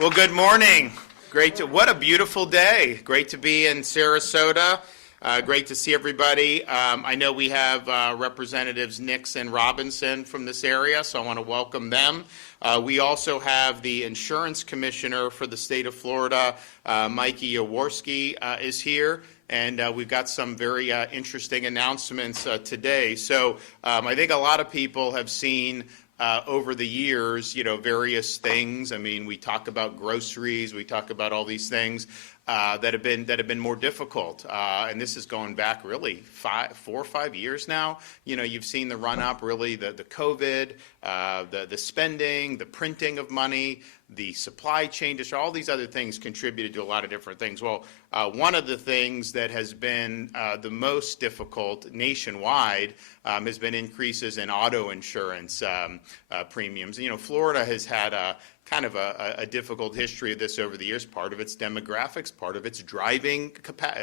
Well, good morning. What a beautiful day. Great to be in Sarasota. Great to see everybody. I know we have Representatives Nix and Robinson from this area, so I want to welcome them. We also have the Insurance Commissioner for the state of Florida, Mikey Jaworski, is here. And we've got some very interesting announcements today. So I think a lot of people have seen over the years, various things. I mean, we talk about groceries, we talk about all these things that have been more difficult, and this is going back really 4 or 5 years now. You've seen the run up, really the COVID, the spending, the printing of money, the supply chain, just all these other things contributed to a lot of different things. Well, one of the things that has been the most difficult nationwide has been increases in auto insurance premiums. Florida has had kind of a difficult history of this over the years. Part of its demographics, part of its driving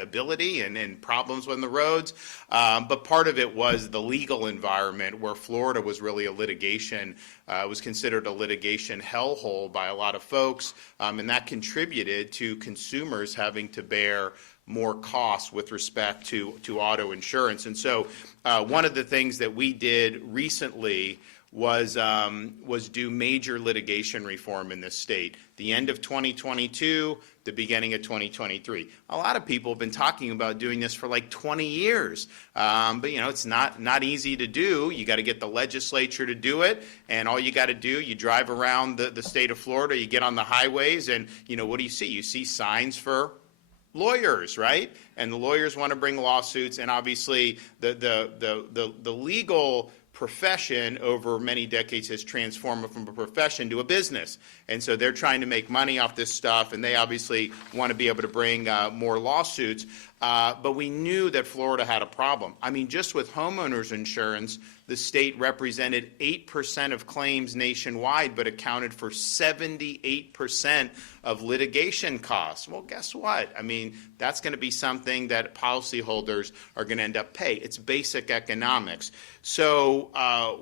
ability and problems on the roads, but part of it was the legal environment where Florida was really a litigation, was considered a litigation hellhole by a lot of folks, and that contributed to consumers having to bear more costs with respect to auto insurance. And so one of the things that we did recently was do major litigation reform in this state. The end of 2022, the beginning of 2023. A lot of people have been talking about doing this for like 20 years, but it's not easy to do. You got to get the legislature to do it, and all you got to do, you drive around the state of Florida, you get on the highways, and what do you see? You see signs for lawyers, right? And the lawyers want to bring lawsuits, and obviously the legal profession over many decades has transformed from a profession to a business. And so they're trying to make money off this stuff, and they obviously want to be able to bring more lawsuits. But we knew that Florida had a problem. I mean, just with homeowners insurance, the state represented 8% of claims nationwide, but accounted for 78% of litigation costs. Well, guess what? I mean, that's going to be something that policyholders are going to end up paying. It's basic economics. So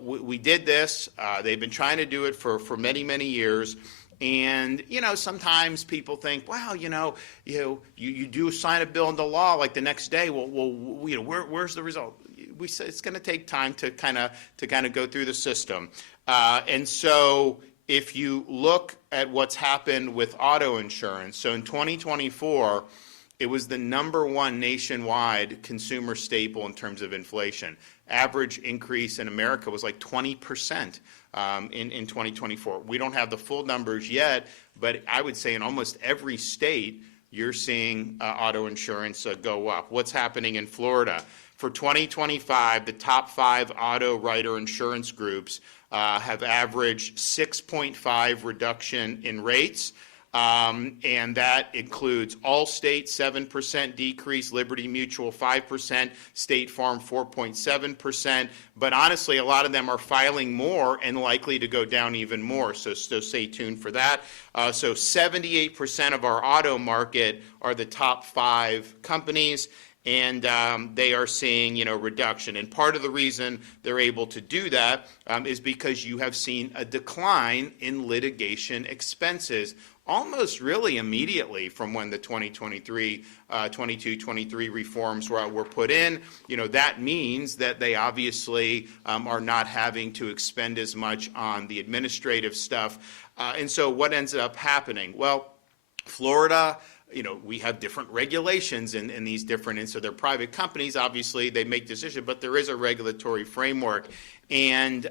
we did this. They've been trying to do it for many, many years. And, sometimes people think, well, you do sign a bill into law like the next day. Well, where's the result? We said it's going to take time to kind of go through the system. And so if you look at what's happened with auto insurance, so in 2024, it was the #1 nationwide consumer staple in terms of inflation. Average increase in America was like 20% in 2024. We don't have the full numbers yet, but I would say in almost every state, you're seeing auto insurance go up. What's happening in Florida? For 2025, the top 5 auto writer insurance groups have averaged 6.5 reduction in rates. And that includes Allstate 7% decrease, Liberty Mutual 5%, State Farm 4.7%. But honestly, a lot of them are filing more and likely to go down even more. So stay tuned for that. So 78% of our auto market are the top 5 companies. And they are seeing, reduction. And part of the reason they're able to do that is because you have seen a decline in litigation expenses almost really immediately from when the 22-23 reforms were put in. That means that they obviously are not having to expend as much on the administrative stuff. And so what ends up happening? Well, Florida, we have different regulations in these different, and so they're private companies, obviously, they make decisions, but there is a regulatory framework. And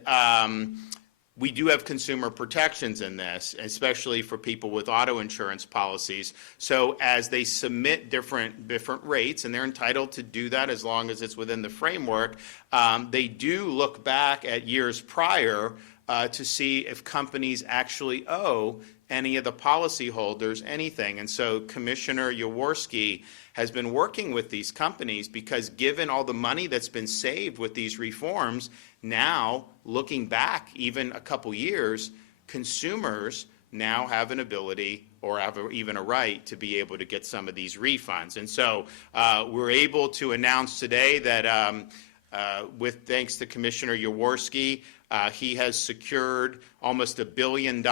we do have consumer protections in this, especially for people with auto insurance policies. So as they submit different rates, and they're entitled to do that as long as it's within the framework, they do look back at years prior to see if companies actually owe any of the policyholders anything. And so Commissioner Jaworski has been working with these companies because given all the money that's been saved with these reforms, now looking back even a couple years, consumers now have an ability or have even a right to be able to get some of these refunds. And so we're able to announce today that with thanks to Commissioner Yaworsky, he has secured almost $1 billion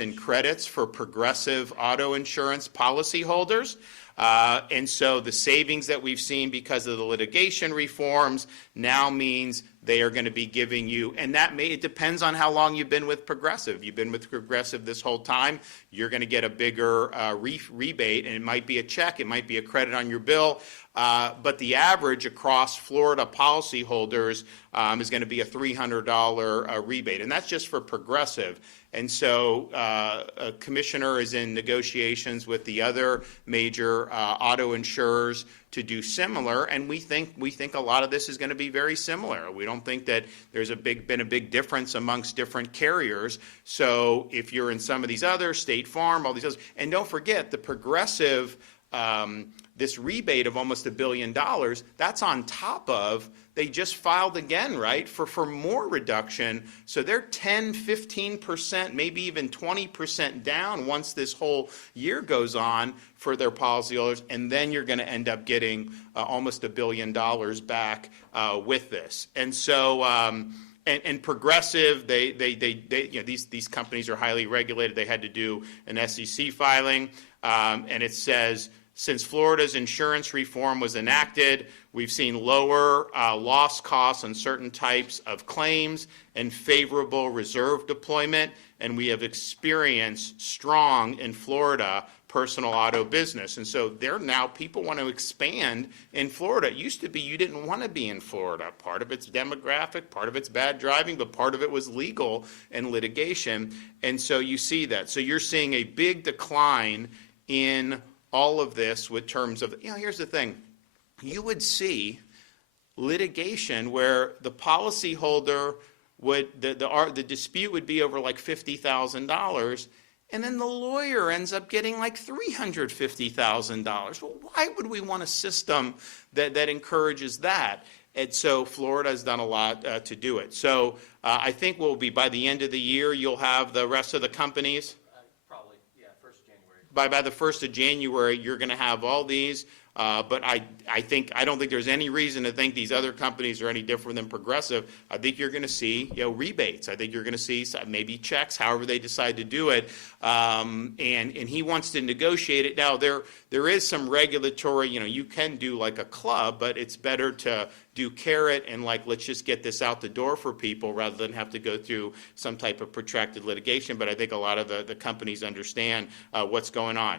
in credits for Progressive auto insurance policyholders. And so the savings that we've seen because of the litigation reforms now means they are going to be giving you, and it depends on how long you've been with Progressive. You've been with Progressive this whole time, you're going to get a bigger rebate, and it might be a check, it might be a credit on your bill, but the average across Florida policyholders is going to be a $300 rebate, and that's just for Progressive. And so a commissioner is in negotiations with the other major auto insurers to do similar, and we think a lot of this is going to be very similar. We don't think that there's been a big difference amongst different carriers. So if you're in some of these other, State Farm, all these others, and don't forget the Progressive, this rebate of almost $1 billion, that's on top of, they just filed again, right, for more reduction. So they're 10, 15%, maybe even 20% down once this whole year goes on for their policyholders, and then you're going to end up getting almost $1 billion back with this. And so, and Progressive, they you know, these companies are highly regulated. They had to do an SEC filing, and it says, since Florida's insurance reform was enacted, we've seen lower loss costs on certain types of claims and favorable reserve deployment, and we have experienced strong in Florida personal auto business. And so people want to expand in Florida. It used to be you didn't want to be in Florida. Part of it's demographic, part of it's bad driving, but part of it was legal and litigation. And so you see that. So you're seeing a big decline in all of this with terms of, here's the thing. You would see litigation where the policyholder the dispute would be over like $50,000, and then the lawyer ends up getting like $350,000. Well, why would we want a system that encourages that? And so Florida has done a lot to do it. So I think we'll be, by the end of the year, you'll have the rest of the companies. Probably, yeah, 1st of January. By the 1st of January, you're going to have all these. But I don't think there's any reason to think these other companies are any different than Progressive. I think you're going to see rebates. I think you're going to see maybe checks, however they decide to do it. And he wants to negotiate it. Now there is some regulatory. You can do like a club, but it's better to do carrot and let's just get this out the door for people rather than have to go through some type of protracted litigation. But I think a lot of the companies understand what's going on.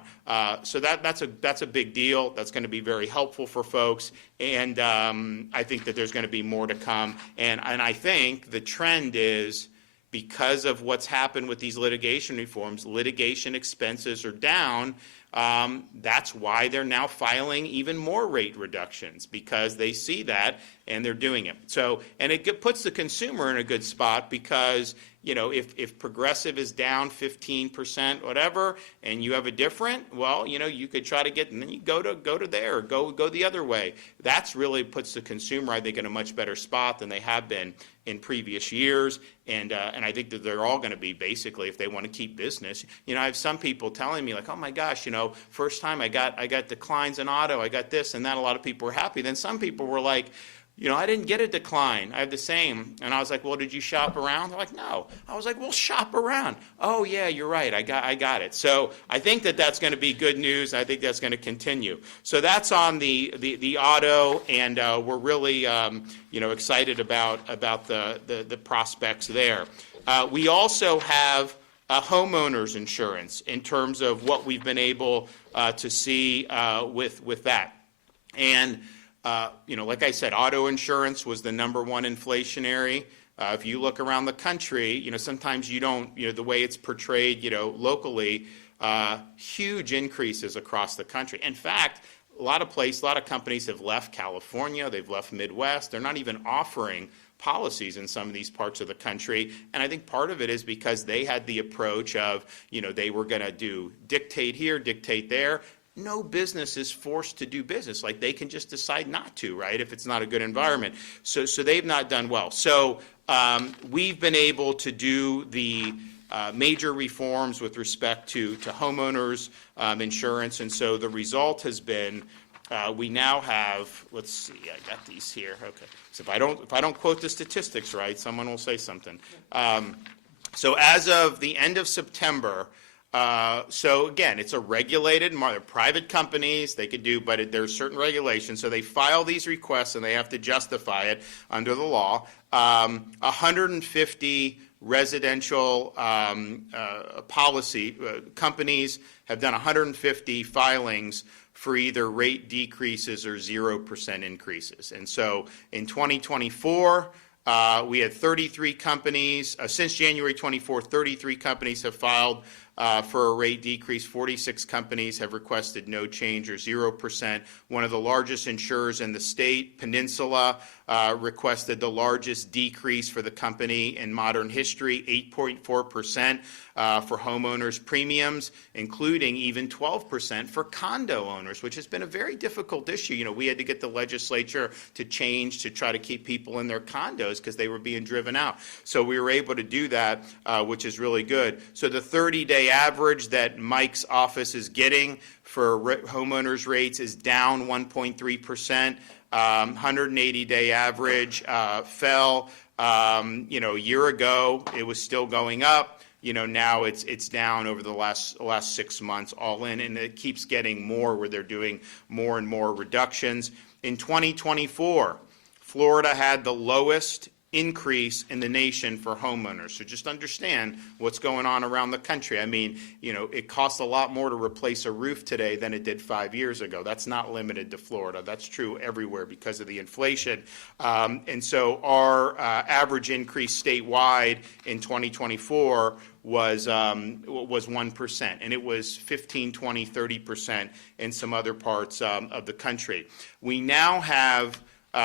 So that's a big deal. That's going to be very helpful for folks, and I think that there's going to be more to come. And I think the trend is, because of what's happened with these litigation reforms, litigation expenses are down. That's why they're now filing even more rate reductions, because they see that and they're doing it. So, and it puts the consumer in a good spot, because if Progressive is down 15%, whatever, and you have a different, well, you could try to get, and then you go to there, go the other way. That's really puts the consumer, I think, in a much better spot than they have been in previous years. And I think that they're all going to be, basically, if they want to keep business. I have some people telling me oh my gosh, first time I got declines in auto, I got this and that. A lot of people were happy. Then some people were like, I didn't get a decline. I have the same. And I was like, well, did you shop around? They're like, no. I was like, well, shop around. Oh, yeah, you're right. I got it. So I think that that's going to be good news. I think that's going to continue. So that's on the auto, and we're really excited about the prospects there. We also have homeowners insurance in terms of what we've been able to see with that. And like I said, auto insurance was the #1 inflationary. If you look around the country, sometimes you don't, the way it's portrayed, locally, huge increases across the country. In fact, a lot of companies have left California, they've left Midwest. They're not even offering policies in some of these parts of the country. And I think part of it is because they had the approach of, they were going to dictate here, dictate there. No business is forced to do business. They can just decide not to, right, if it's not a good environment. So they've not done well. So we've been able to do the major reforms with respect to homeowners insurance. And so the result has been we now have, let's see, I got these here. Okay. So if I don't quote the statistics right, someone will say something. So as of the end of September, so again, it's a regulated market. Private companies, they could do, but there's certain regulations. So they file these requests and they have to justify it under the law. 150 residential policy companies have done 150 filings for either rate decreases or 0% increases. And so in 2024, we had 33 companies. Since January 24, 33 companies have filed for a rate decrease. 46 companies have requested no change or 0%. One of the largest insurers in the state, Peninsula, requested the largest decrease for the company in modern history, 8.4% for homeowners' premiums, including even 12% for condo owners, which has been a very difficult issue. You know, we had to get the legislature to change to try to keep people in their condos because they were being driven out. So we were able to do that, which is really good. So the 30-day average that Mike's office is getting for homeowners rates is down 1.3%. 180-day average fell. A year ago it was still going up. Now it's down over the last 6 months all in, and it keeps getting more where they're doing more and more reductions. In 2024, Florida had the lowest increase in the nation for homeowners. So just understand what's going on around the country. I mean, it costs a lot more to replace a roof today than it did 5 years ago. That's not limited to Florida. That's true everywhere because of the inflation. And so our average increase statewide in 2024 was 1%, and it was 15, 20, 30% in some other parts of the country. We now have,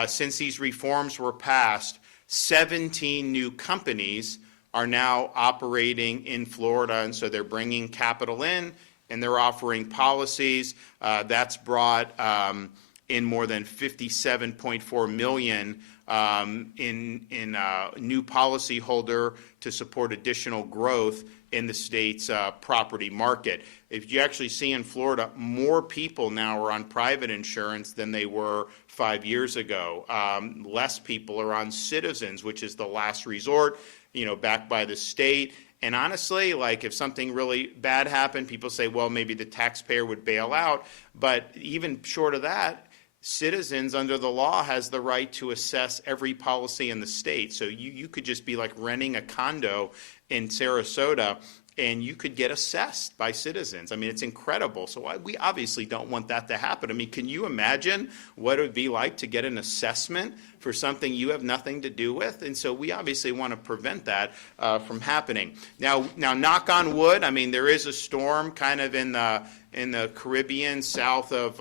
since these reforms were passed, 17 new companies are now operating in Florida, and so they're bringing capital in and they're offering policies. That's brought in more than $57.4 million in new policyholder to support additional growth in the state's property market. If you actually see in Florida, more people now are on private insurance than they were 5 years ago. Less people are on Citizens, which is the last resort, backed by the state. And honestly, if something really bad happened, people say, well, maybe the taxpayer would bail out. But even short of that, Citizens under the law has the right to assess every policy in the state. So you could just be like renting a condo in Sarasota and you could get assessed by Citizens. I mean, it's incredible. So we obviously don't want that to happen. I mean, can you imagine what it would be like to get an assessment for something you have nothing to do with? And so we obviously want to prevent that from happening. Now, knock on wood, I mean, there is a storm kind of in the Caribbean, south of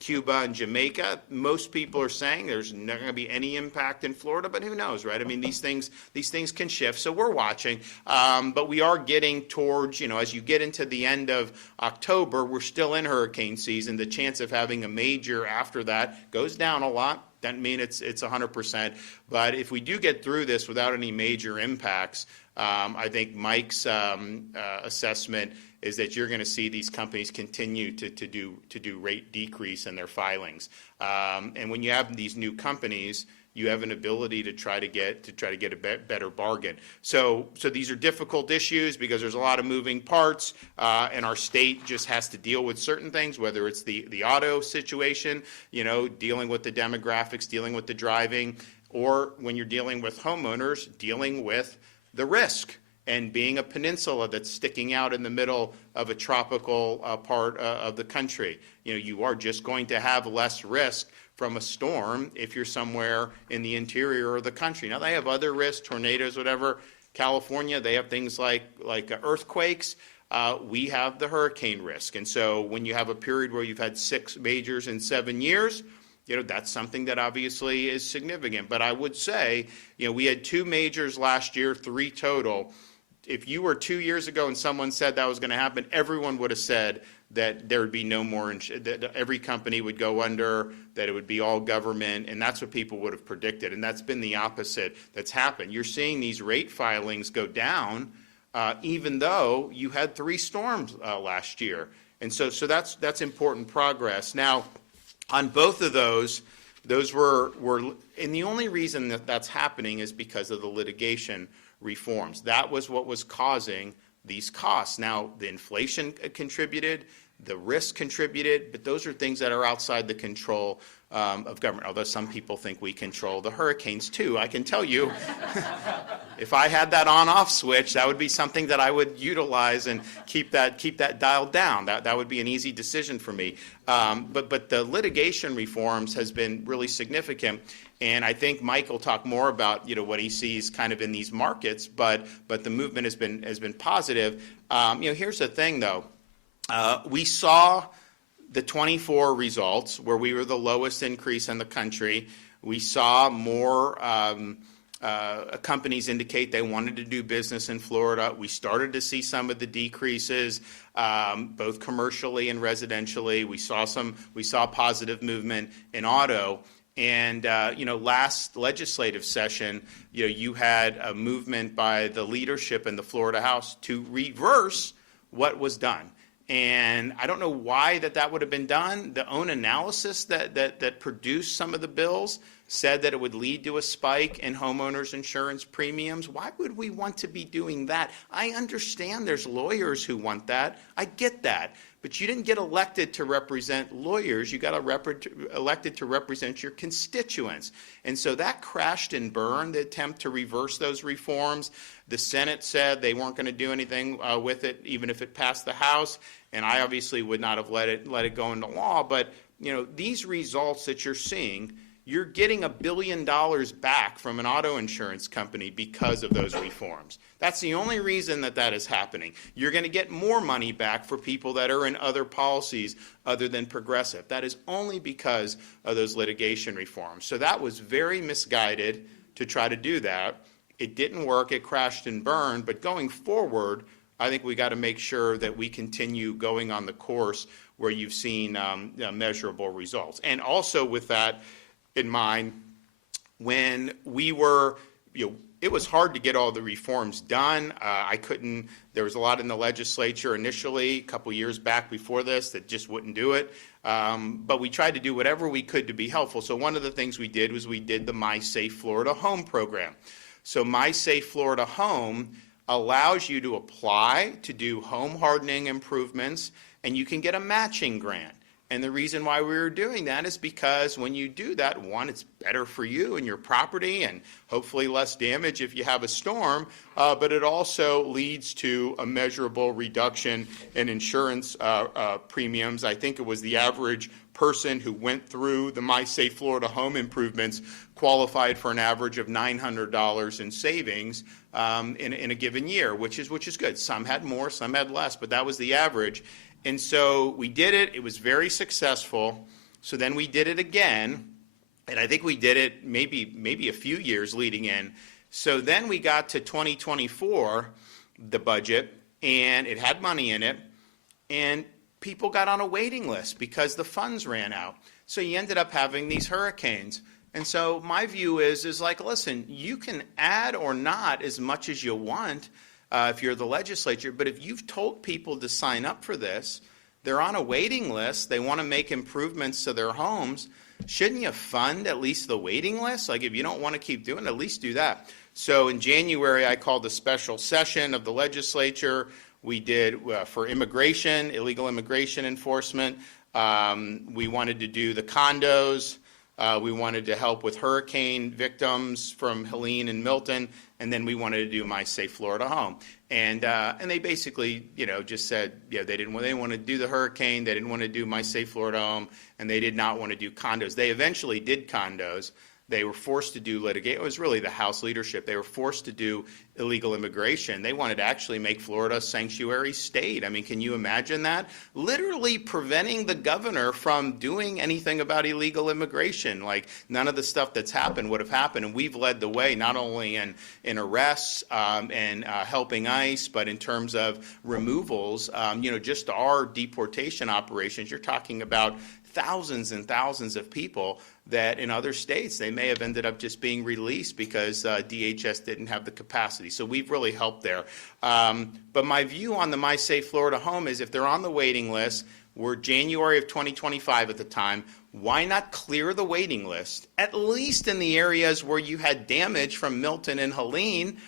Cuba and Jamaica. Most people are saying there's not going to be any impact in Florida, but who knows, right? I mean, these things can shift, so we're watching. But we are getting towards, as you get into the end of October, we're still in hurricane season. The chance of having a major after that goes down a lot. Doesn't mean it's 100%. But if we do get through this without any major impacts, I think Mike's assessment is that you're going to see these companies continue to do rate decrease in their filings. And when you have these new companies, you have an ability to try to get a better bargain. So these are difficult issues because there's a lot of moving parts, and our state just has to deal with certain things, whether it's the auto situation, dealing with the demographics, dealing with the driving, or when you're dealing with homeowners, dealing with the risk. And being a peninsula that's sticking out in the middle of a tropical part of the country, you are just going to have less risk from a storm if you're somewhere in the interior of the country. Now, they have other risks, tornadoes, whatever. California, they have things like earthquakes. We have the hurricane risk. And so when you have a period where you've had 6 majors in 7 years, that's something that obviously is significant. But I would say, we had 2 majors last year, 3 total. If you were 2 years ago and someone said that was going to happen, everyone would have said that there would be no more, that every company would go under, that it would be all government, and that's what people would have predicted. And that's been the opposite that's happened. You're seeing these rate filings go down, even though you had 3 storms last year. And so that's important progress. Now, On both of those were, and the only reason that that's happening is because of the litigation reforms. That was what was causing these costs. Now, the inflation contributed, the risk contributed, but those are things that are outside the control of government, although some people think we control the hurricanes too. I can tell you, if I had that on-off switch, that would be something that I would utilize and keep that dialed down. That would be an easy decision for me. But the litigation reforms has been really significant. And I think Mike will talk more about what he sees kind of in these markets, but the movement has been positive. Here's the thing though, we saw the 24 results where we were the lowest increase in the country. We saw more companies indicate they wanted to do business in Florida. We started to see some of the decreases, both commercially and residentially. We saw positive movement in auto. And, last legislative session, you had a movement by the leadership in the Florida House to reverse what was done. And I don't know why that would have been done. The own analysis that produced some of the bills said that it would lead to a spike in homeowners insurance premiums. Why would we want to be doing that? I understand there's lawyers who want that. I get that. But you didn't get elected to represent lawyers. You got elected to represent your constituents. And so that crashed and burned, the attempt to reverse those reforms. The Senate said they weren't going to do anything with it, even if it passed the House. And I obviously would not have let it go into law. But these results that you're seeing, you're getting $1 billion back from an auto insurance company because of those reforms. That's the only reason that is happening. You're going to get more money back for people that are in other policies other than Progressive. That is only because of those litigation reforms. So that was very misguided to try to do that. It didn't work. It crashed and burned. But going forward, I think we got to make sure that we continue going on the course where you've seen measurable results. And also with that in mind, when we were, it was hard to get all the reforms done. There was a lot in the legislature initially, a couple years back before this, that just wouldn't do it. But we tried to do whatever we could to be helpful. So one of the things we did was we did the My Safe Florida Home program. So My Safe Florida Home allows you to apply to do home hardening improvements, and you can get a matching grant. And the reason why we were doing that is because when you do that, one, it's better for you and your property and hopefully less damage if you have a storm, but it also leads to a measurable reduction in insurance premiums. I think it was the average person who went through the My Safe Florida home improvements qualified for an average of $900 in savings in a given year, which is good. Some had more, some had less, but that was the average. And so we did it. It was very successful. So then we did it again, and I think we did it maybe a few years leading in. So then we got to 2024, the budget, and it had money in it, and people got on a waiting list because the funds ran out. So you ended up having these hurricanes. And so my view is like, listen, you can add or not as much as you want if you're the legislature, but if you've told people to sign up for this, they're on a waiting list, they want to make improvements to their homes, shouldn't you fund at least the waiting list? Like if you don't want to keep doing it, at least do that. So in January, I called a special session of the legislature. We did for immigration, illegal immigration enforcement. We wanted to do the condos. We wanted to help with hurricane victims from Helene and Milton, and then we wanted to do My Safe Florida Home. And they basically, just said, they didn't want to do the hurricane, they didn't want to do My Safe Florida Home, and they did not want to do condos. They eventually did condos. They were forced to do litigation. It was really the House leadership. They were forced to do illegal immigration. They wanted to actually make Florida a sanctuary state. I mean, can you imagine that? Literally preventing the governor from doing anything about illegal immigration. Like none of the stuff that's happened would have happened. And we've led the way not only in arrests and helping ICE, but in terms of removals. Just our deportation operations, you're talking about thousands and thousands of people that in other states, they may have ended up just being released because DHS didn't have the capacity. So we've really helped there. But my view on the My Safe Florida Home is if they're on the waiting list, we're January of 2025 at the time, why not clear the waiting list, at least in the areas where you had damage from Milton and Helene?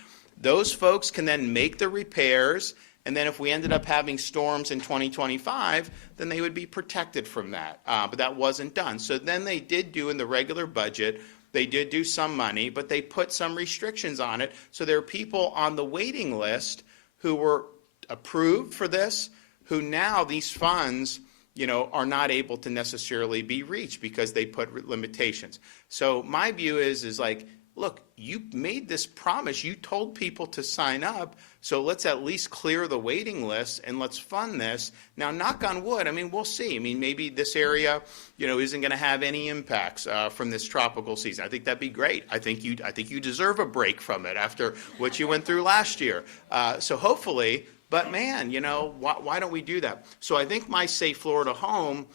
Those folks can then make the repairs, and then if we ended up having storms in 2025, then they would be protected from that. But that wasn't done. So then they did do in the regular budget, they did do some money, but they put some restrictions on it. So there are people on the waiting list who were approved for this, who now these funds, are not able to necessarily be reached because they put limitations. So my view is like, look, you made this promise. You told people to sign up, so let's at least clear the waiting list and let's fund this. Now, knock on wood, we'll see. Maybe this area, isn't going to have any impacts from this tropical season. I think that'd be great. I think you deserve a break from it after what you went through last year. So hopefully, but man, why don't we do that? So I think My Safe Florida Home,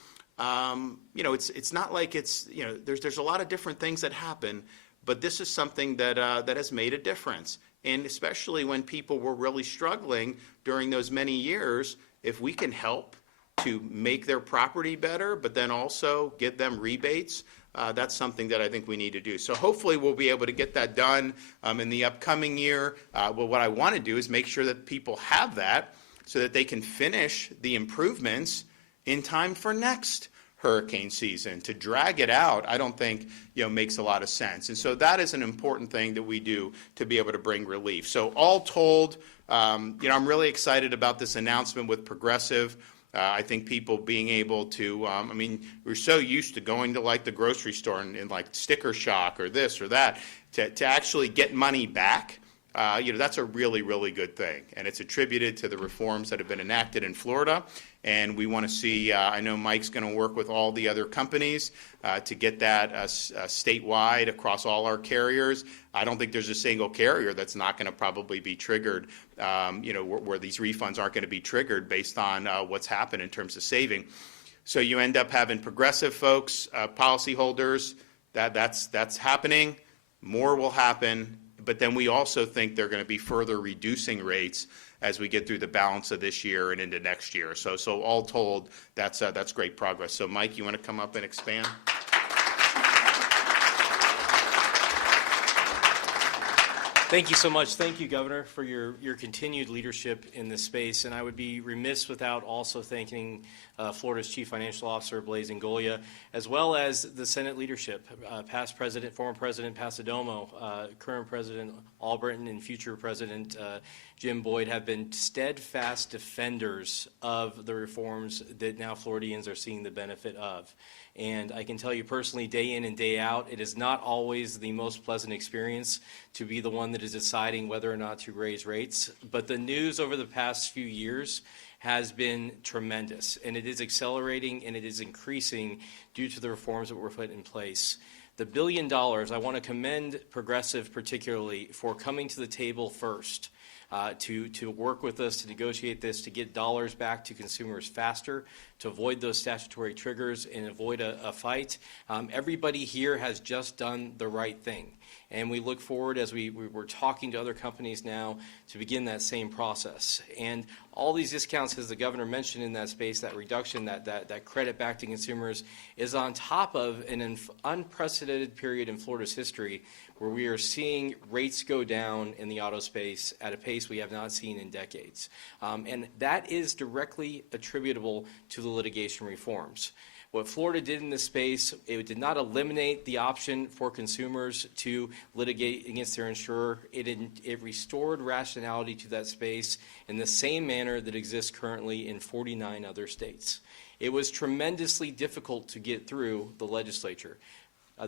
it's not like it's, there's a lot of different things that happen. But this is something that has made a difference. And especially when people were really struggling during those many years, if we can help to make their property better, but then also give them rebates, that's something that I think we need to do. So hopefully we'll be able to get that done in the upcoming year. Well, what I want to do is make sure that people have that so that they can finish the improvements in time for next hurricane season. To drag it out, I don't think makes a lot of sense. And so that is an important thing that we do to be able to bring relief. So all told, I'm really excited about this announcement with Progressive. I think people being able to, we're so used to going to like the grocery store and like sticker shock or this or that, to actually get money back. That's a really, really good thing. And it's attributed to the reforms that have been enacted in Florida. And we want to see, I know Mike's going to work with all the other companies to get that statewide across all our carriers. I don't think there's a single carrier that's not going to probably be triggered, where these refunds aren't going to be triggered based on what's happened in terms of saving. So you end up having Progressive folks, policyholders, that's happening. More will happen. But then we also think they're going to be further reducing rates as we get through the balance of this year and into next year. So all told, that's great progress. So Mike, you want to come up and expand? Thank you so much. Thank you, Governor, for your continued leadership in this space. And I would be remiss without also thanking Florida's Chief Financial Officer, Blaise Ingoglia, as well as the Senate leadership, past President, former President Pasadomo, current President Albritton, and future President Jim Boyd have been steadfast defenders of the reforms that now Floridians are seeing the benefit of. And I can tell you personally, day in and day out, it is not always the most pleasant experience to be the one that is deciding whether or not to raise rates. But the news over the past few years has been tremendous, and it is accelerating and it is increasing due to the reforms that were put in place. The $1 billion, I want to commend Progressive particularly for coming to the table first. To work with us to negotiate this, to get dollars back to consumers faster, to avoid those statutory triggers and avoid a fight. Everybody here has just done the right thing. And we look forward, as we're talking to other companies now, to begin that same process. And all these discounts, as the governor mentioned in that space, that reduction, that credit back to consumers, is on top of an unprecedented period in Florida's history where we are seeing rates go down in the auto space at a pace we have not seen in decades. And that is directly attributable to the litigation reforms. What Florida did in this space, it did not eliminate the option for consumers to litigate against their insurer. It restored rationality to that space in the same manner that exists currently in 49 other states. It was tremendously difficult to get through the legislature.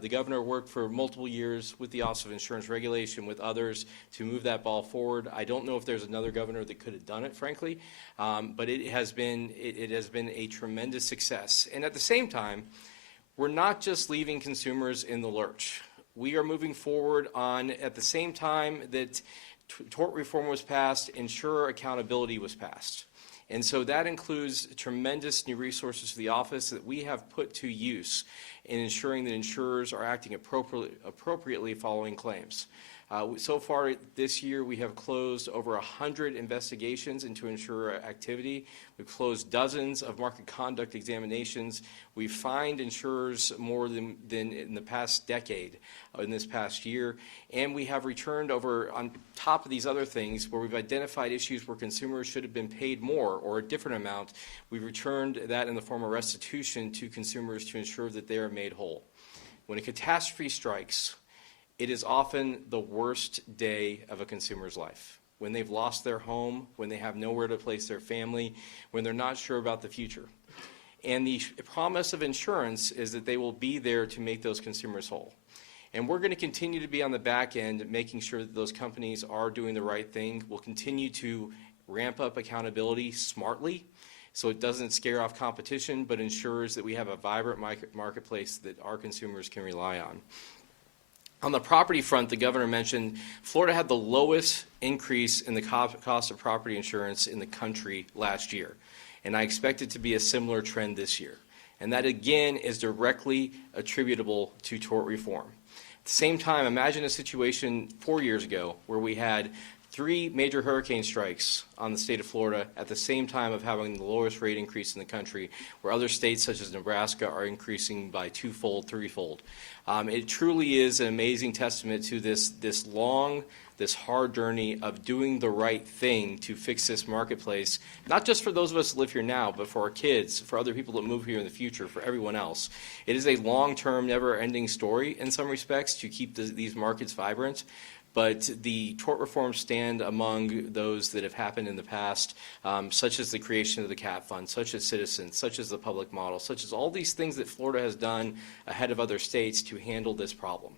The governor worked for multiple years with the Office of Insurance Regulation, with others, to move that ball forward. I don't know if there's another governor that could have done it, frankly, but it has been a tremendous success. And at the same time, we're not just leaving consumers in the lurch. We are moving forward on, at the same time that tort reform was passed, insurer accountability was passed. And so that includes tremendous new resources to the office that we have put to use in ensuring that insurers are acting appropriately following claims. So far this year, we have closed over 100 investigations into insurer activity. We've closed dozens of market conduct examinations. We've fined insurers more than in the past decade, in this past year. And we have returned over, on top of these other things, where we've identified issues where consumers should have been paid more or a different amount, we've returned that in the form of restitution to consumers to ensure that they are made whole. When a catastrophe strikes, it is often the worst day of a consumer's life. When they've lost their home, when they have nowhere to place their family, when they're not sure about the future. And the promise of insurance is that they will be there to make those consumers whole. And we're going to continue to be on the back end making sure that those companies are doing the right thing. We'll continue to ramp up accountability smartly so it doesn't scare off competition, but ensures that we have a vibrant marketplace that our consumers can rely on. On the property front, the governor mentioned Florida had the lowest increase in the cost of property insurance in the country last year. And I expect it to be a similar trend this year. And that, again, is directly attributable to tort reform. At the same time, imagine a situation 4 years ago where we had 3 major hurricane strikes on the state of Florida at the same time of having the lowest rate increase in the country, where other states such as Nebraska are increasing by 2-fold, 3-fold. It truly is an amazing testament to this hard journey of doing the right thing to fix this marketplace, not just for those of us that live here now, but for our kids, for other people that move here in the future, for everyone else. It is a long-term, never-ending story in some respects to keep these markets vibrant. But the tort reforms stand among those that have happened in the past, such as the creation of the CAT fund, such as Citizens, such as the public model, such as all these things that Florida has done ahead of other states to handle this problem.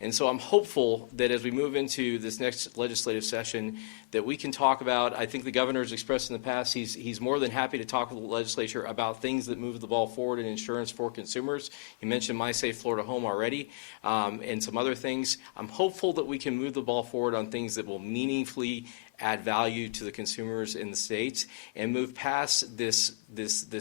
And so I'm hopeful that as we move into this next legislative session that we can talk about, I think the governor has expressed in the past he's more than happy to talk with the legislature about things that move the ball forward in insurance for consumers. He mentioned My Safe Florida Home already, and some other things. I'm hopeful that we can move the ball forward on things that will meaningfully add value to the consumers in the state and move past this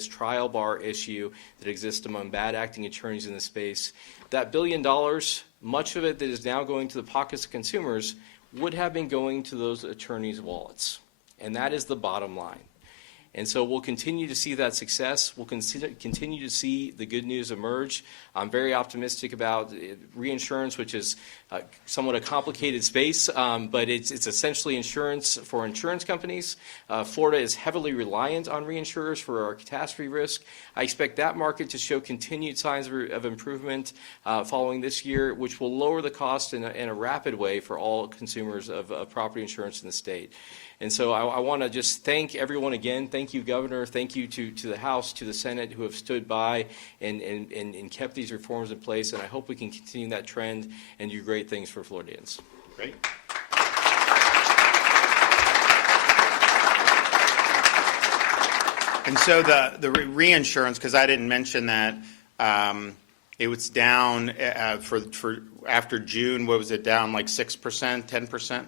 trial bar issue that exists among bad acting attorneys in the space. That $1 billion, much of it that is now going to the pockets of consumers, would have been going to those attorneys' wallets. And that is the bottom line. And so we'll continue to see that success. We'll continue to see the good news emerge. I'm very optimistic about reinsurance, which is somewhat a complicated space, but it's essentially insurance for insurance companies. Florida is heavily reliant on reinsurers for our catastrophe risk. I expect that market to show continued signs of improvement following this year, which will lower the cost in a rapid way for all consumers of property insurance in the state. And so I want to just thank everyone again. Thank you, Governor. Thank you to the House, to the Senate, who have stood by and kept these reforms in place. And I hope we can continue that trend and do great things for Floridians. Great. And so the reinsurance, because I didn't mention that, it was down for after June. What was it, down like 6%, 10%? 10%. The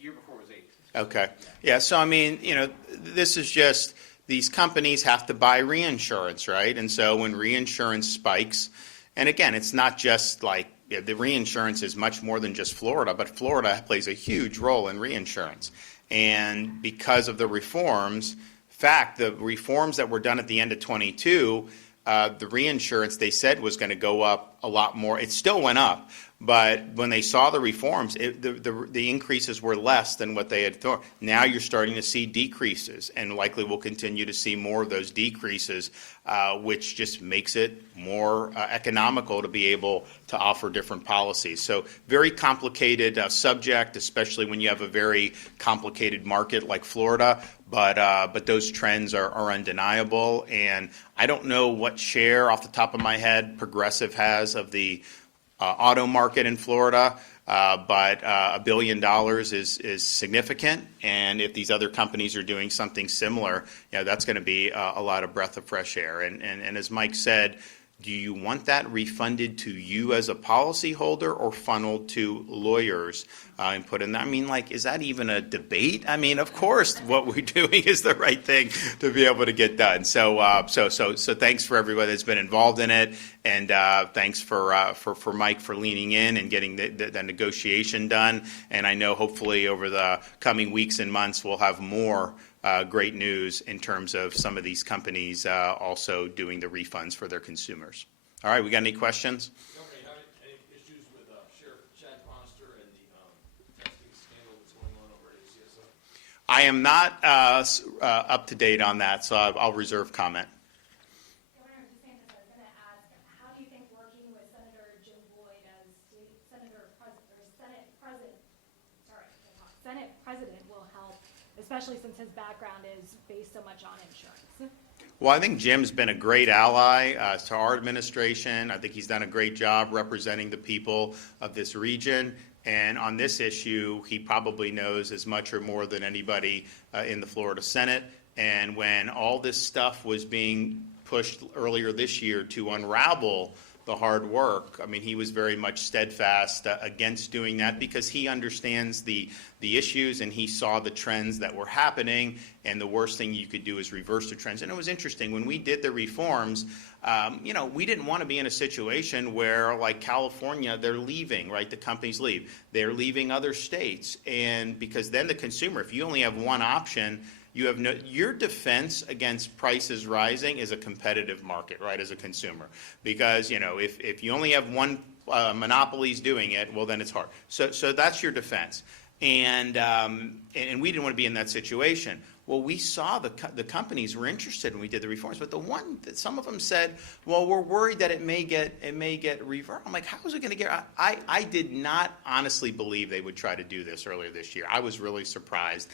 year before was 8%. Okay. Yeah. So I mean, this is just these companies have to buy reinsurance, right? And so when reinsurance spikes, and again, it's not just like the reinsurance is much more than just Florida, but Florida plays a huge role in reinsurance, and because of the reforms. The reforms that were done at the end of 22, the reinsurance they said was going to go up a lot more. It still went up, but when they saw the reforms, the increases were less than what they had thought. Now you're starting to see decreases, and likely we'll continue to see more of those decreases, which just makes it more economical to be able to offer different policies. So very complicated subject, especially when you have a very complicated market like Florida. But those trends are undeniable, and I don't know what share off the top of my head Progressive has of the auto market in Florida, but $1 billion is significant, and if these other companies are doing something similar, that's going to be a lot of breath of fresh air. And as Mike said, Do you want that refunded to you as a policyholder or funneled to lawyers and put in? I mean, like, is that even a debate? I mean, of course, what we're doing is the right thing to be able to get done. So thanks for everybody that's been involved in it, and thanks for Mike for leaning in and getting the negotiation done. And I know hopefully over the coming weeks and months we'll have more great news in terms of some of these companies also doing the refunds for their consumers. All right, we got any questions? Governor, you have any issues with Sheriff Chad Conister and the testing scandal that's going on over at ACSO? I am not up to date on that, so I'll reserve comment. Governor DeSantis, I was going to ask, how do you think working with Senator Jim Boyd as Senate President will help, especially since his background is based so much on insurance? Well, I think Jim's been a great ally to our administration. I think he's done a great job representing the people of this region. And on this issue, he probably knows as much or more than anybody in the Florida Senate. And when all this stuff was being pushed earlier this year to unravel the hard work, I mean, he was very much steadfast against doing that because he understands the issues and he saw the trends that were happening, and the worst thing you could do is reverse the trends. And it was interesting, when we did the reforms, we didn't want to be in a situation where, like California, they're leaving, right? The companies leave. They're leaving other states. And because then the consumer, if you only have one option, you have your defense against prices rising is a competitive market, right, as a consumer. Because, if you only have one monopolies doing it, well, then it's hard. So that's your defense. And we didn't want to be in that situation. Well, we saw the companies were interested when we did the reforms, but the one that some of them said, well, we're worried that it may get reversed. I'm like, how is it going to get? I did not honestly believe they would try to do this earlier this year. I was really surprised.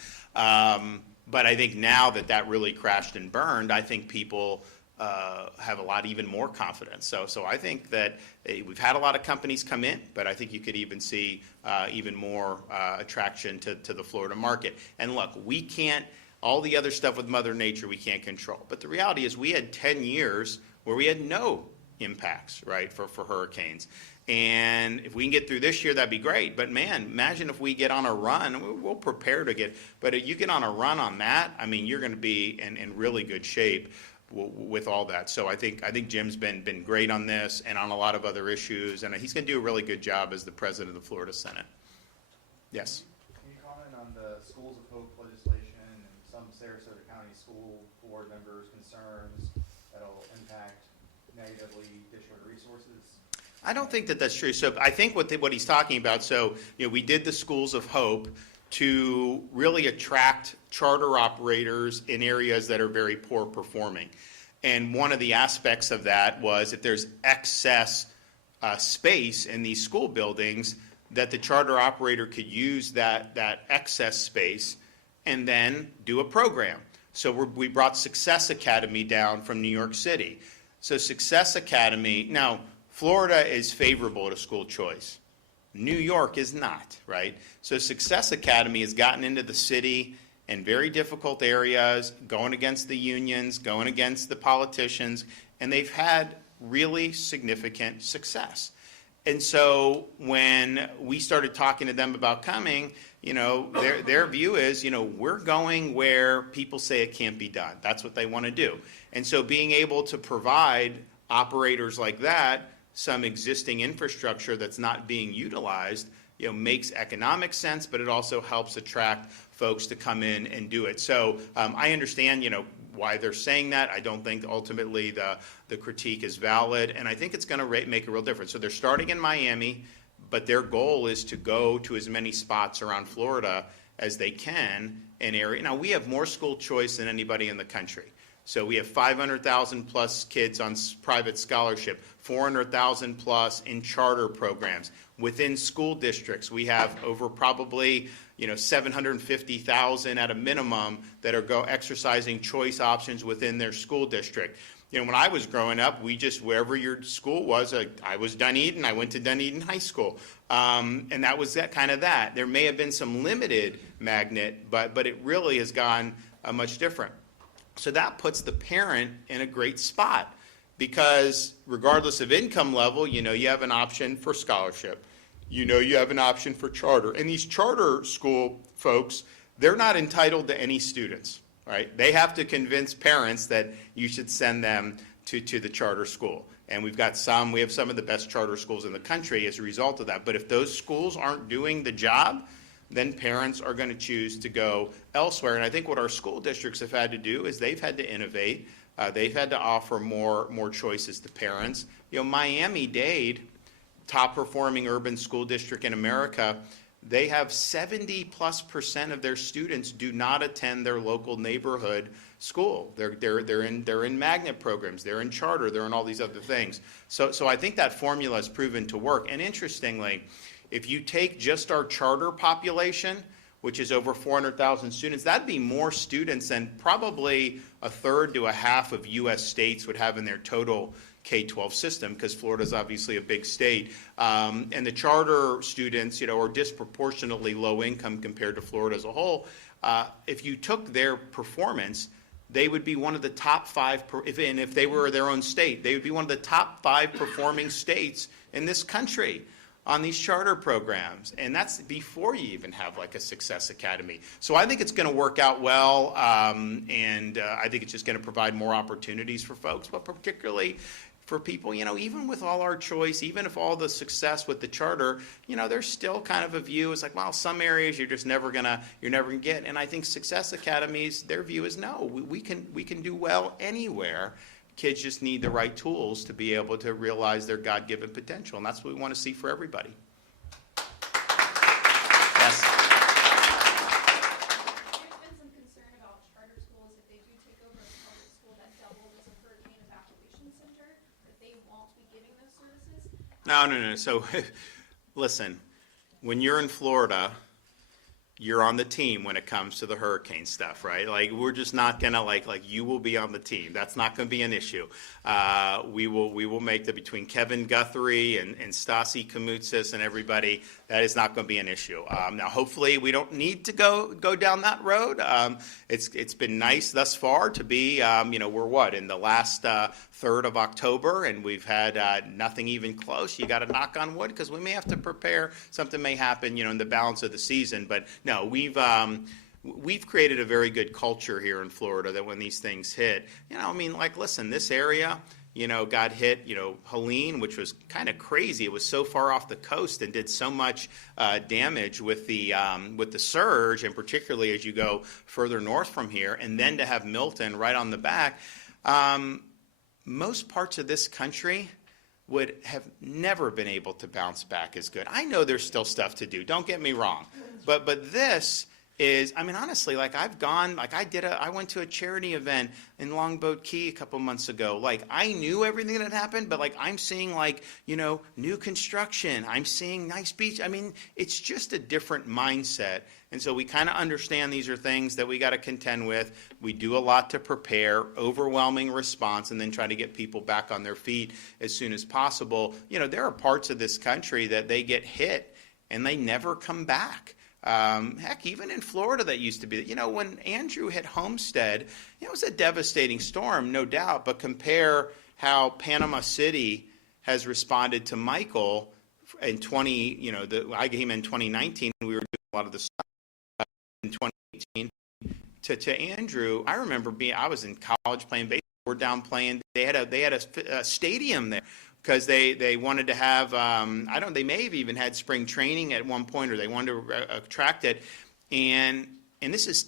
But I think now that really crashed and burned, I think people have a lot even more confidence. So I think that we've had a lot of companies come in, but I think you could even see even more attraction to the Florida market. And look, we can't, all the other stuff with Mother Nature we can't control. But the reality is we had 10 years where we had no impacts, right, for hurricanes. And if we can get through this year, that'd be great. But man, imagine if we get on a run. We'll prepare to get, but if you get on a run on that, I mean, you're going to be in really good shape with all that. So I think Jim's been great on this and on a lot of other issues, and he's going to do a really good job as the president of the Florida Senate. Yes. Can you comment on the Schools of Hope legislation and some Sarasota County school board members' concerns that'll impact negatively district resources? I don't think that's true. So I think what he's talking about, so we did the Schools of Hope to really attract charter operators in areas that are very poor performing. And one of the aspects of that was if there's excess space in these school buildings, that the charter operator could use that excess space and then do a program. So we brought Success Academy down from New York City. So Success Academy, now Florida is favorable to school choice. New York is not, right? So Success Academy has gotten into the city in very difficult areas, going against the unions, going against the politicians, and they've had really significant success. And so when we started talking to them about coming, their view is, we're going where people say it can't be done. That's what they want to do. And so being able to provide operators like that some existing infrastructure that's not being utilized, makes economic sense, but it also helps attract folks to come in and do it. So I understand, why they're saying that. I don't think ultimately the critique is valid, and I think it's going to make a real difference. So they're starting in Miami, but their goal is to go to as many spots around Florida as they can in area. Now, we have more school choice than anybody in the country. So we have 500,000 plus kids on private scholarship, 400,000 plus in charter programs. Within school districts, we have over probably 750,000 at a minimum that are exercising choice options within their school district. When I was growing up, wherever your school was, I was Dunedin, I went to Dunedin High School. And that was that. There may have been some limited magnet, but it really has gone much different. So that puts the parent in a great spot. because regardless of income level, you have an option for scholarship. You have an option for charter. And these charter school folks, they're not entitled to any students, right? They have to convince parents that you should send them to the charter school. And we have some of the best charter schools in the country as a result of that. But if those schools aren't doing the job, then parents are going to choose to go elsewhere. And I think what our school districts have had to do is they've had to innovate. They've had to offer more choices to parents. Miami-Dade, top performing urban school district in America, they have 70+% of their students do not attend their local neighborhood school. They're in magnet programs, they're in charter, they're in all these other things. So I think that formula has proven to work. And interestingly, if you take just our charter population, which is over 400,000 students, that'd be more students than probably a third to a half of U.S. states would have in their total K-12 system, because Florida is obviously a big state. And the charter students, are disproportionately low income compared to Florida as a whole. If you took their performance, they would be one of the top 5, if they were their own state, they would be one of the top 5 performing states in this country on these charter programs. And that's before you even have like a Success Academy. So I think it's going to work out well, and I think it's just going to provide more opportunities for folks, but particularly for people, even with all our choice, even if all the success with the charter, there's still kind of a view. It's like, well, some areas you're never gonna get. And I think Success Academies, their view is no, we can do well anywhere. Kids just need the right tools to be able to realize their God-given potential, and that's what we want to see for everybody. Yes. There's been some concern about charter schools, if they do take over a public school that doubles as a hurricane evacuation center, that they won't be giving those services. No. So, listen, when you're in Florida, you're on the team when it comes to the hurricane stuff, right? Like, we're just not gonna like you will be on the team. That's not gonna be an issue. We will make between Kevin Guthrie and Stasi Kamutsis and everybody, that is not gonna be an issue. Now, hopefully we don't need to go down that road. It's been nice thus far to be, we're in the last third of October, and we've had nothing even close. You got to knock on wood, because we may have to prepare. Something may happen, in the balance of the season. But no, we've created a very good culture here in Florida that when these things hit, listen, this area, got hit, Helene, which was kind of crazy. It was so far off the coast and did so much damage with the surge, and particularly as you go further north from here, and then to have Milton right on the back. Most parts of this country would have never been able to bounce back as good. I know there's still stuff to do, don't get me wrong, but this is, honestly, I went to a charity event in Longboat Key a couple months ago. I knew everything that had happened, but I'm seeing new construction. I'm seeing nice beach. It's just a different mindset. And so we kind of understand these are things that we got to contend with. We do a lot to prepare, overwhelming response, and then try to get people back on their feet as soon as possible. There are parts of this country that they get hit and they never come back. Heck, even in Florida that used to be, when Andrew hit Homestead, it was a devastating storm, no doubt, but compare how Panama City has responded to Michael in I came in 2019, we were doing a lot of the stuff in 2018 to Andrew. I remember I was in college playing baseball, we're down playing, they had a stadium there. Because they wanted to have, they may have even had spring training at one point, or they wanted to attract it. And this is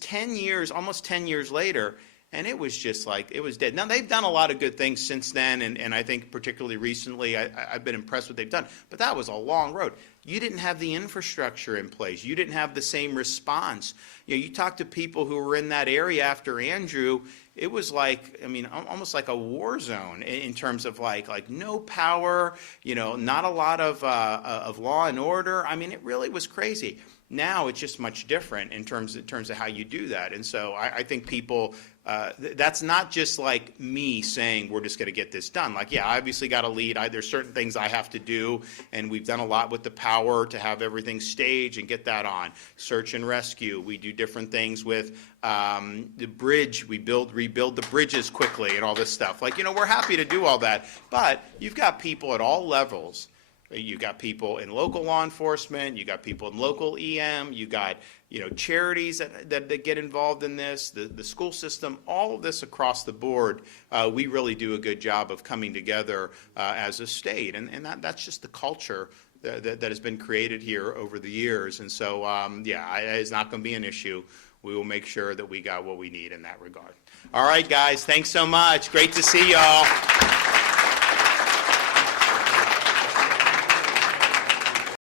almost 10 years later, and it was just it was dead. Now, they've done a lot of good things since then, and I think particularly recently, I've been impressed with what they've done. But that was a long road. You didn't have the infrastructure in place. You didn't have the same response. You talk to people who were in that area after Andrew, it was almost like a war zone in terms of no power, not a lot of law and order. It really was crazy. Now it's just much different in terms of how you do that. And so I think people that's not just like me saying we're just going to get this done. Like, yeah, I obviously got to lead. There's certain things I have to do, and we've done a lot with the power to have everything staged and get that on. Search and rescue. We do different things with the bridge. We rebuild the bridges quickly and all this stuff. Like, we're happy to do all that. But you've got people at all levels. You got people in local law enforcement. You got people in local EM. You got charities that get involved in this. The school system. All of this across the board. We really do a good job of coming together as a state, and that's just the culture that has been created here over the years. And so, it's not going to be an issue. We will make sure that we got what we need in that regard. All right, guys. Thanks so much. Great to see y'all.